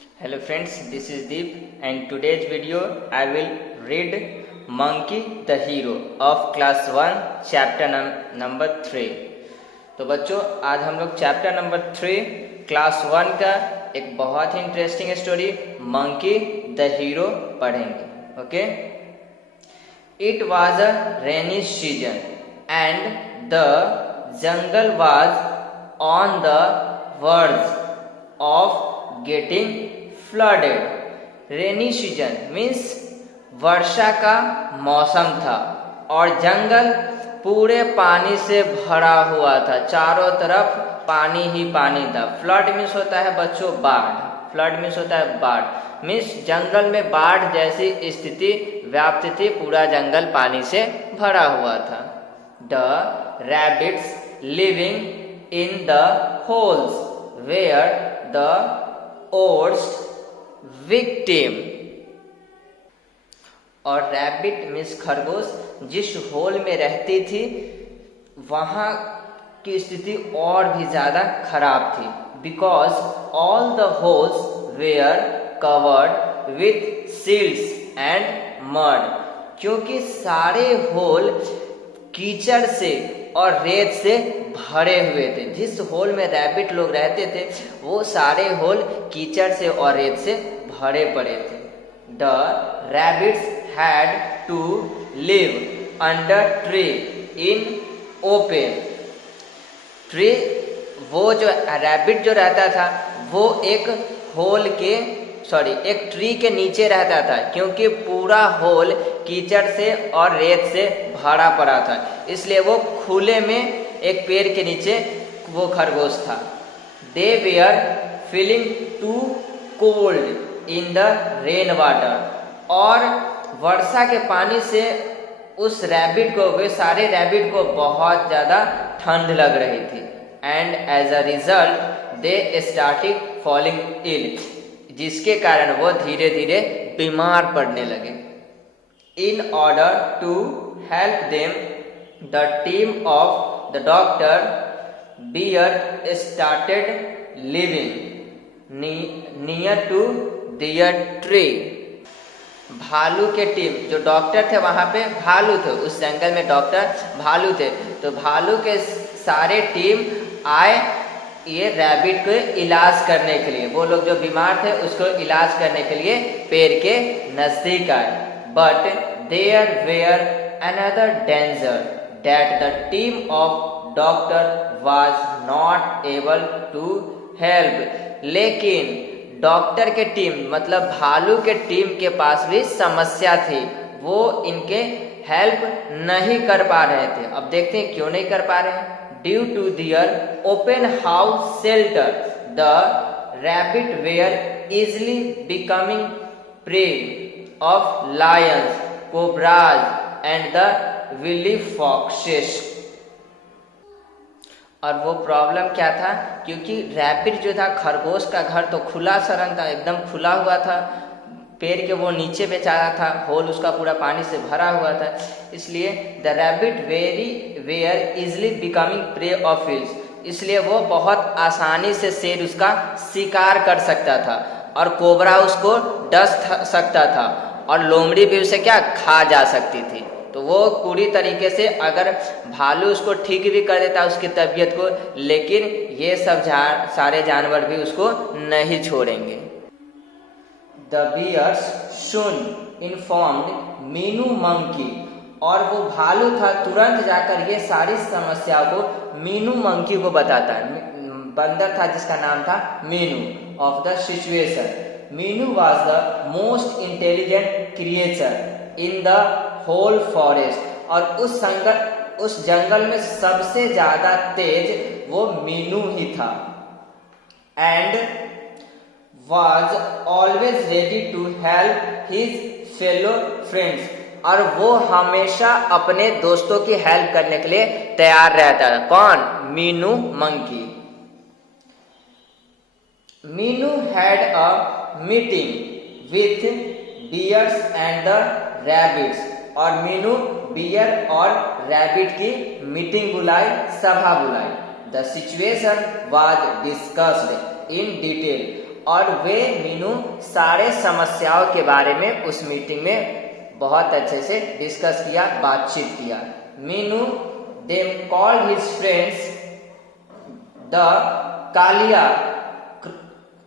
Hello friends, this is Deep and today's video I will read Monkey the Hero of class 1 chapter number 3। तो बच्चों आज हम लोग chapter number 3 class 1 का एक बहुत ही interesting story Monkey the Hero पढ़ेंगे। Okay, it was a rainy season and the jungle was on the verge of getting flooded. Rainy season means वर्षा का मौसम था और जंगल पूरे पानी से भरा हुआ था, चारों तरफ पानी ही पानी था। फ्लड मीन्स होता है बच्चों बाढ़, फ्लड मीन्स होता है बाढ़, मीन्स जंगल में बाढ़ जैसी स्थिति व्याप्त थी, पूरा जंगल पानी से भरा हुआ था। The rabbits living in the holes were the oats victim. और रैबिट मीन्स खरगोश जिस होल में रहती थी वहां की स्थिति और भी ज्यादा खराब थी। Because all the holes were covered with seals and mud, क्योंकि सारे होल कीचड़ से और रेत से भरे हुए थे। जिस होल में रैबिट लोग रहते थे वो सारे होल कीचड़ से और रेत से भरे पड़े थे। The rabbits had to live under tree in open tree. वो जो रैबिट जो रहता था वो एक ट्री के नीचे रहता था, क्योंकि पूरा होल कीचड़ से और रेत से भरा पड़ा था, इसलिए वो खुले में एक पेड़ के नीचे वो खरगोश था। They were feeling too cold in the rain water, और वर्षा के पानी से उस रैबिट को, वे सारे रैबिट को बहुत ज़्यादा ठंड लग रही थी। And as a result they started falling ill, जिसके कारण वो धीरे धीरे बीमार पड़ने लगे। In order to help them the team of the doctor bear started living near to their tree. भालू के टीम, जो डॉक्टर थे वहां पे भालू थे, उस जंगल में डॉक्टर भालू थे, तो भालू के सारे टीम आए ये रैबिट को इलाज करने के लिए। वो लोग जो बीमार थे उसको इलाज करने के लिए पेड़ के नजदीक आए। But there were another danger that the team of doctor was not able to help. लेकिन डॉक्टर के टीम मतलब भालू के टीम के पास भी समस्या थी, वो इनके हेल्प नहीं कर पा रहे थे। अब देखते हैं क्यों नहीं कर पा रहे हैं। Due to their open house shelter, the rabbit were easily becoming prey of lions, cobras, and the willy foxes। और वो प्रॉब्लम क्या था, क्योंकि रैबिट जो था, खरगोश का घर तो खुला सरन था, एकदम खुला हुआ था, पेड़ के वो नीचे बेचारा था, होल उसका पूरा पानी से भरा हुआ था, इसलिए the rabbit were easily becoming prey of hills, इसलिए वो बहुत आसानी से शेर उसका शिकार कर सकता था, और कोबरा उसको डस सकता था, और लोमड़ी भी उसे क्या खा जा सकती थी। तो वो पूरी तरीके से अगर भालू उसको ठीक भी कर देता उसकी तबीयत को, लेकिन ये सब सारे जानवर भी उसको नहीं छोड़ेंगे। The bears soon informed Meenu monkey, और वो भालू था तुरंत जाकर ये सारी समस्या को मीनू मंकी को बताता है। बंदर था जिसका नाम था Meenu of the situation. Meenu was the most intelligent creature in the whole forest, और उस जंगल में सबसे ज्यादा तेज वो मीनू ही था। And was always ready to help his fellow friends, और वो हमेशा अपने दोस्तों की हेल्प करने के लिए तैयार रहता था। कौन? Meenu monkey. Meenu had a meeting with bears and the rabbits, और मीनू बियर और रैबिट की मीटिंग बुलाई, सभा बुलाई। The situation was discussed in detail, और वे मीनू सारे समस्याओं के बारे में उस मीटिंग में बहुत अच्छे से डिस्कस किया, बातचीत किया। Meenu then called his friends the Kalia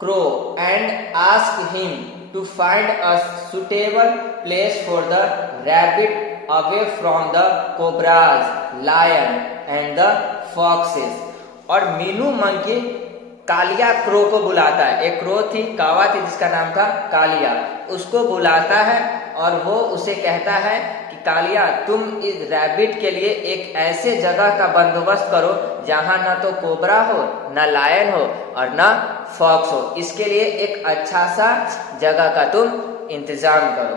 crow and asked him to find a suitable place for the rabbit away from the cobras, lion and the foxes। और मीनू मंकी कालिया क्रो को बुलाता है। एक क्रो थी, कावा थी जिसका नाम था कालिया, उसको बुलाता है और वो उसे कहता है कि कालिया तुम इस रैबिट के लिए एक ऐसे जगह का बंदोबस्त करो जहां ना तो कोबरा हो, ना लायन हो और ना फॉक्स हो। इसके लिए एक अच्छा सा जगह का तुम इंतजाम करो।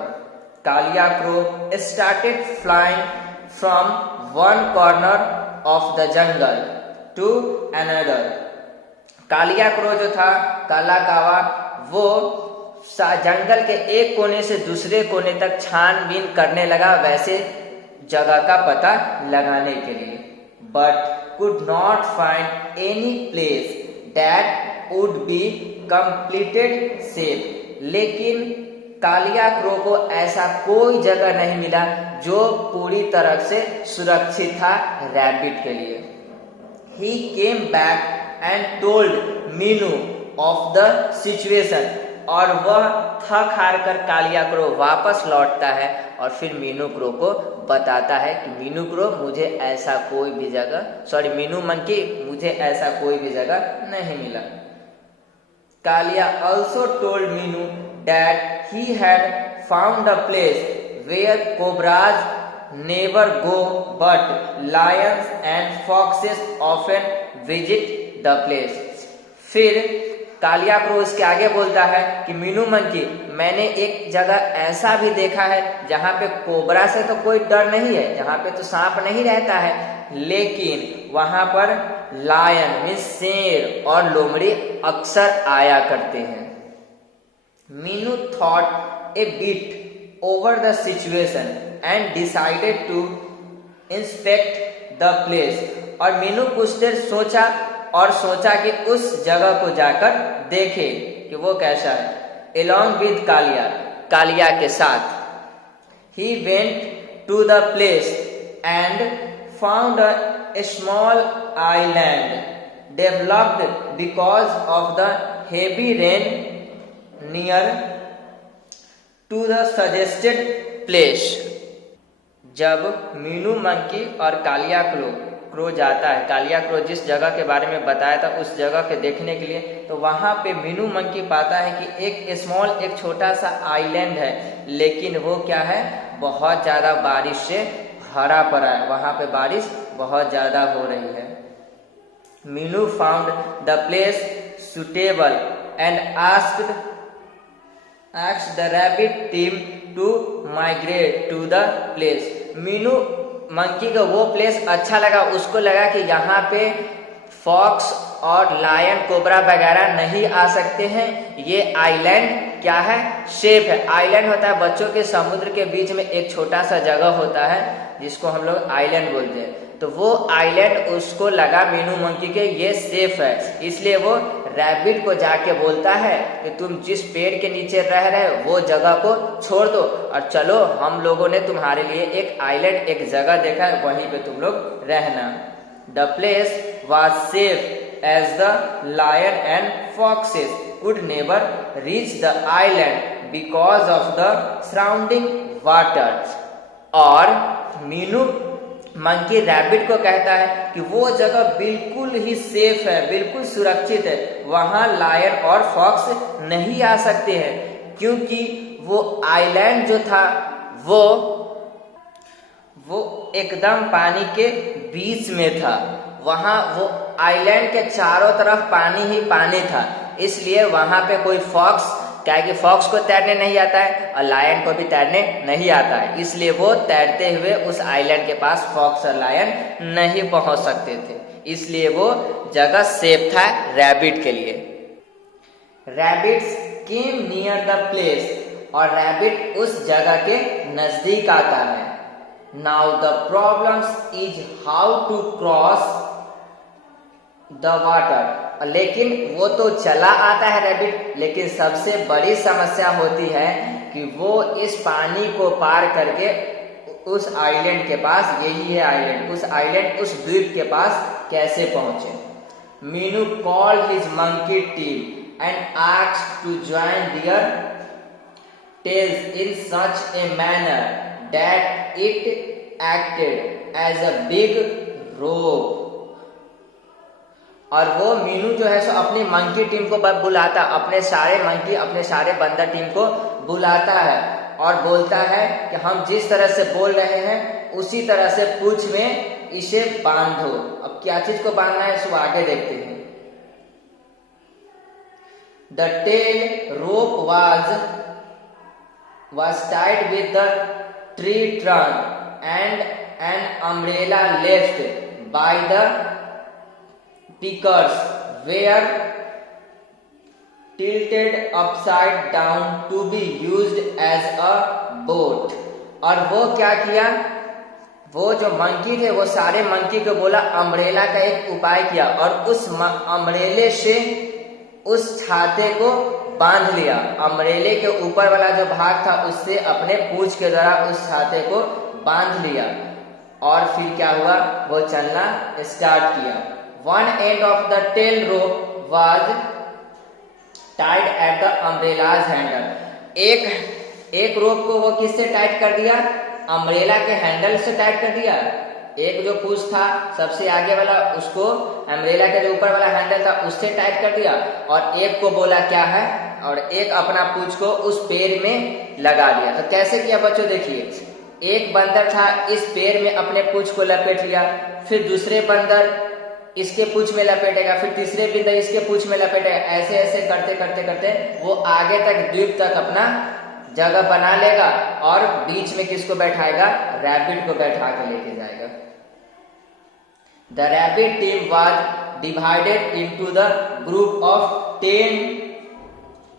Kalia crow started flying from one corner of the jungle to another. Kalia crow जो था, काला कावा, वो जंगल के एक कोने से दूसरे कोने तक छानबीन करने लगा वैसे जगह का पता लगाने के लिए। But could not find any place that would be completed safe. लेकिन कालिया क्रो को ऐसा कोई जगह नहीं मिला जो पूरी तरह से सुरक्षित था रैबिट के लिए। He came back and told Meenu of the situation। और वह थक हार कर कालिया क्रो वापस लौटता है और फिर मीनू क्रो को बताता है कि मीनू क्रो मुझे ऐसा कोई भी जगह, मीनू मंकी मुझे ऐसा कोई भी जगह नहीं मिला। Kaliya also told Meenu that he had found a place where cobras never go but lions and foxes often visit the place। फिर कालिया क्रो इसके आगे बोलता है कि मीनू मंकी मैंने एक जगह ऐसा भी देखा है जहां पे कोबरा से तो कोई डर नहीं है, जहां पे तो सांप नहीं रहता है, लेकिन वहां पर लायन मीन्स शेर और लोमड़ी अक्सर आया करते हैं। Meenu thought a bit over the situation and decided to inspect the place. और मीनू कुछ देर सोचा और सोचा कि उस जगह को जाकर देखे कि वो कैसा है। Along with कालिया, कालिया के साथ, he went to the place and found a small island developed because of the heavy rain near to the suggested place। जब मीनू मंकी और कालिया क्रो जाता है, कालिया क्रो जिस जगह के बारे में बताया था उस जगह के देखने के लिए, तो वहां पे मीनू मंकी पाता है कि एक छोटा सा आइलैंड है, लेकिन वो क्या है, बहुत ज्यादा बारिश से भरा पड़ा है, वहां पे बारिश बहुत ज्यादा हो रही है। Meenu found the place suitable and asked the rabbit team to migrate to the place. Meenu monkey को वो प्लेस अच्छा लगा, उसको लगा कि यहाँ पे फॉक्स और लायन कोबरा वगैरह नहीं आ सकते हैं, ये आइलैंड क्या है, सेफ है। आइलैंड होता है बच्चों के समुद्र के बीच में एक छोटा सा जगह होता है जिसको हम लोग आइलैंड बोलते हैं, तो वो आइलैंड उसको लगा मीनू मंकी के ये सेफ है, इसलिए वो रैबिट को जाके बोलता है कि तुम जिस पेड़ के नीचे रह रहे हो वो जगह को छोड़ दो और चलो, हम लोगों ने तुम्हारे लिए एक आइलैंड, एक जगह देखा है, वहीं पे तुम लोग रहना। The place was safe as the lion and foxes could never reach the island because of the surrounding water. और मीनू मंकी रैबिट को कहता है कि वो जगह बिल्कुल ही सेफ है, बिल्कुल सुरक्षित है, वहां लायन और फॉक्स नहीं आ सकते हैं, क्योंकि वो आइलैंड जो था वो एकदम पानी के बीच में था। वहां वो आइलैंड के चारों तरफ पानी ही पानी था, इसलिए वहां पे कोई फॉक्स, क्या कि फॉक्स को तैरने नहीं आता है और लायन को भी तैरने नहीं आता है, इसलिए वो तैरते हुए उस आइलैंड के पास फॉक्स और लायन नहीं पहुंच सकते थे, इसलिए वो जगह सेफ था रैबिट के लिए। Rabbits came near the place, और रैबिट उस जगह के नजदीक आता है। Now the problems is how to cross the water. लेकिन वो तो चला आता है रैबिट, लेकिन सबसे बड़ी समस्या होती है कि वो इस पानी को पार करके उस आइलैंड के पास, यही है आइलैंड, उस आइलैंड, उस द्वीप के पास कैसे पहुंचे। Meenu called his monkey team and asked to join their tails in such a manner that it acted as a big rope. और वो मीनू जो है सो अपनी मंकी टीम को बुलाता, अपने सारे बंदर टीम को बुलाता है और बोलता है कि हम जिस तरह से बोल रहे हैं उसी तरह से पूंछ में इसे बांधो। अब क्या चीज को बांधना है सो आगे देखते हैं। The tail rope was tied with the tree trunk and an umbrella left by the pickers were tilted upside down to be used as a boat। और वो क्या किया, वो जो मंकी थे वो सारे मंकी को बोला अम्ब्रेला का एक उपाय किया और उस अम्ब्रेले से उस छाते को बांध लिया। अम्ब्रेले के ऊपर वाला जो भाग था उससे अपने पूंछ के द्वारा उस छाते को बांध लिया और फिर क्या हुआ, वो चलना स्टार्ट किया। One end of the tail rope was tied at the umbrella's handle. एक रोप को वो किससे टाइट कर दिया, अम्ब्रेला के हैंडल से टाइट कर दिया। एक जो पूंछ था सबसे आगे वाला उसको अम्ब्रेला के जो ऊपर वाला हैंडल था उससे टाइट कर दिया और एक को बोला क्या है, और एक अपना पूंछ को उस पेड़ में लगा दिया। तो कैसे किया बच्चों देखिए, एक बंदर था इस पेड़ में अपने पूंछ को लपेट लिया, फिर दूसरे बंदर इसके पूंछ में लपेटेगा, फिर तीसरे बंदर इसके पूंछ में लपेटेगा। ऐसे ऐसे करते करते करते वो आगे तक द्वीप तक अपना जगह बना लेगा और बीच में किसको बैठाएगा, रैबिट को बैठा के लेके जाएगा। The rabbit team was divided into the group of 10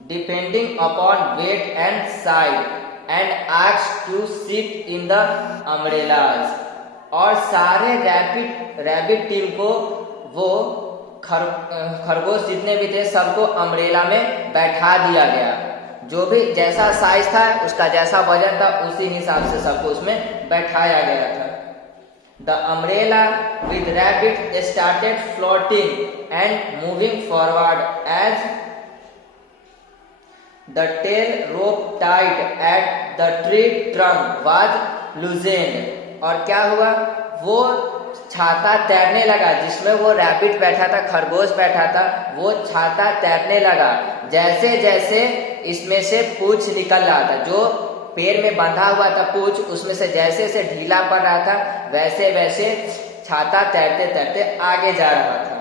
depending upon weight and size and asked to sit in the umbrellas. और सारे रैबिट टीम को वो खरगोश जितने भी थे सबको अम्ब्रेला में बैठा दिया गया। जो भी जैसा साइज था उसका जैसा वजन था उसी हिसाब से सबको उसमें बैठाया गया था। The umbrella with rabbit started floating and moving forward as the tail rope tight at the tree trunk was loosened. और क्या हुआ, वो छाता तैरने लगा जिसमें वो रैबिट बैठा था, खरगोश बैठा था, वो छाता तैरने लगा। जैसे जैसे इसमें से पूंछ निकल रहा था, जो पेड़ में बंधा हुआ था पूंछ, उसमें से जैसे जैसे ढीला पड़ रहा था वैसे वैसे छाता तैरते तैरते आगे जा रहा था।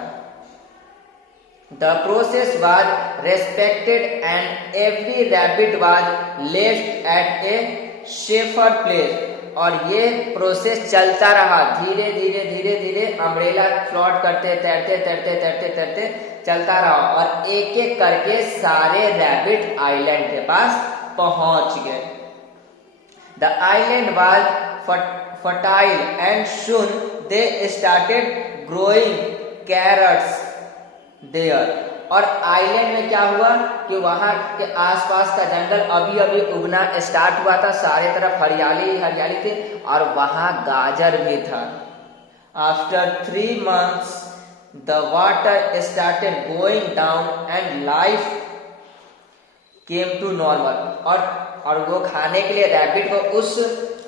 The process was respected and every rabbit was left eight A safer place. और ये प्रोसेस चलता रहा, धीरे धीरे धीरे धीरे अम्ब्रेला फ्लोट करते तैरते तैरते तैरते तैरते चलता रहा और एक एक करके सारे रैबिट आइलैंड के पास पहुंच गए। The island was fertile and soon they started growing carrots there. और आइलैंड में क्या हुआ कि वहां के आसपास का जंगल अभी अभी उगना स्टार्ट हुआ था, सारे तरफ हरियाली हरियाली थी और वहां गाजर भी था। After 3 months the water started going down and life came to normal. और वो खाने के लिए रैबिट को उस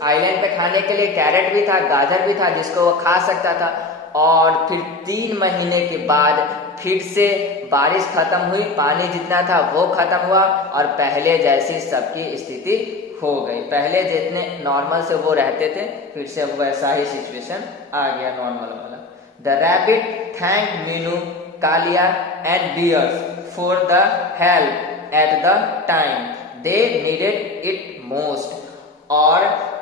आइलैंड पे खाने के लिए कैरेट भी था, गाजर भी था जिसको वो खा सकता था। और फिर 3 महीने के बाद फिर से बारिश खत्म हुई, पानी जितना था वो खत्म हुआ और पहले जैसी सबकी स्थिति हो गई। पहले जितने नॉर्मल से वो रहते थे फिर से वैसा ही सिचुएशन आ गया नॉर्मल वाला। The rabbit thank Meenu, Kaliya and bears for the help at the time they needed it most. और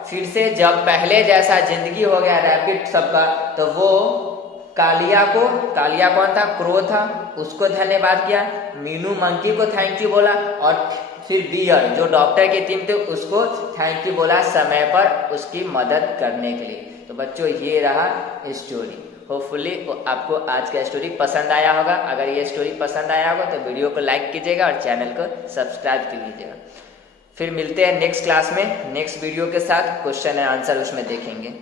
फिर से जब पहले जैसा जिंदगी हो गया रैबिट सबका, तो वो कालिया कौन था, क्रो था, उसको धन्यवाद किया, मीनू मंकी को थैंक यू बोला और फिर बियर जो डॉक्टर की टीम थे उसको थैंक यू बोला समय पर उसकी मदद करने के लिए। तो बच्चों ये रहा स्टोरी। होपफुली आपको आज का स्टोरी पसंद आया होगा। अगर ये स्टोरी पसंद आया होगा तो वीडियो को लाइक कीजिएगा और चैनल को सब्सक्राइब कर लीजिएगा। फिर मिलते हैं नेक्स्ट क्लास में नेक्स्ट वीडियो के साथ, क्वेश्चन एंड आंसर उसमें देखेंगे।